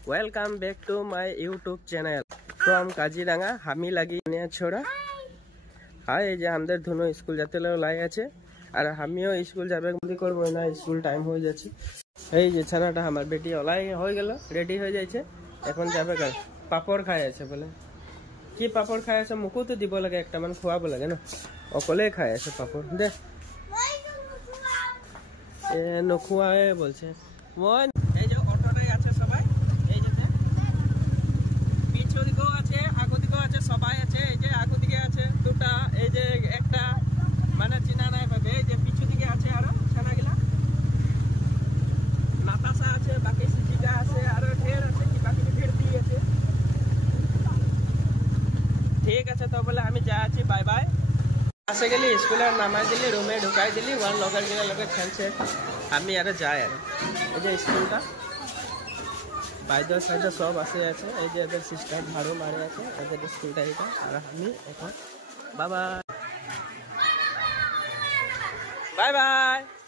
welcome back to my YouTube channel from Kaziranga हामी लगी छोड़ा हाय এই যে আমাদের ধুনো স্কুল যেতে লাই আছে আর আমিও স্কুল যাবে মনে করব না স্কুল টাইম হয়ে যাচ্ছে এই যে ছানাটা আমার বেটি ওলাই হয়ে গেল রেডি হয়ে যাচ্ছে এখন যাবে কাজ পাপড় খাই আছে বলে কি পাপড় খাই আছে মুখো তো দিব লাগে একটা মান খোয়াবো লাগে না অকলে খাই আছে পাপড় দে এ নখুয়ায়ে বলছে মন এই যে অটোটাই আছে সবাই এই যে পিছু দিকেও আছে আগো দিকেও আছে সবাই আছে এই যে আগো দিকে আছে দুটা এই যে একটা মানে চিনা নাই ভাবে এই যে পিছু দিকে আছে আর ছানাগুলা নাতাশা আছে বাকি সিজিকা আছে আর ঢের আছে কি বাকি ঢের দিয়ে আছে ঠিক আছে তো বলে আমি যা আছি বাই বাই আসে গেলি স্কুলে নামাই দিলি রুমে ঢুকাই দিলি ওয়ান লগের গিলা লগে খেলছে আমি আরে যাই আর এই যে স্কুলটা বাইরে সাইডে সব আসে আছে এই যে এদের সিস্টেম ঝাড়ু মারে আছে এদের স্কুলটা এটা আর আমি এখন বাই বাই বাই বাই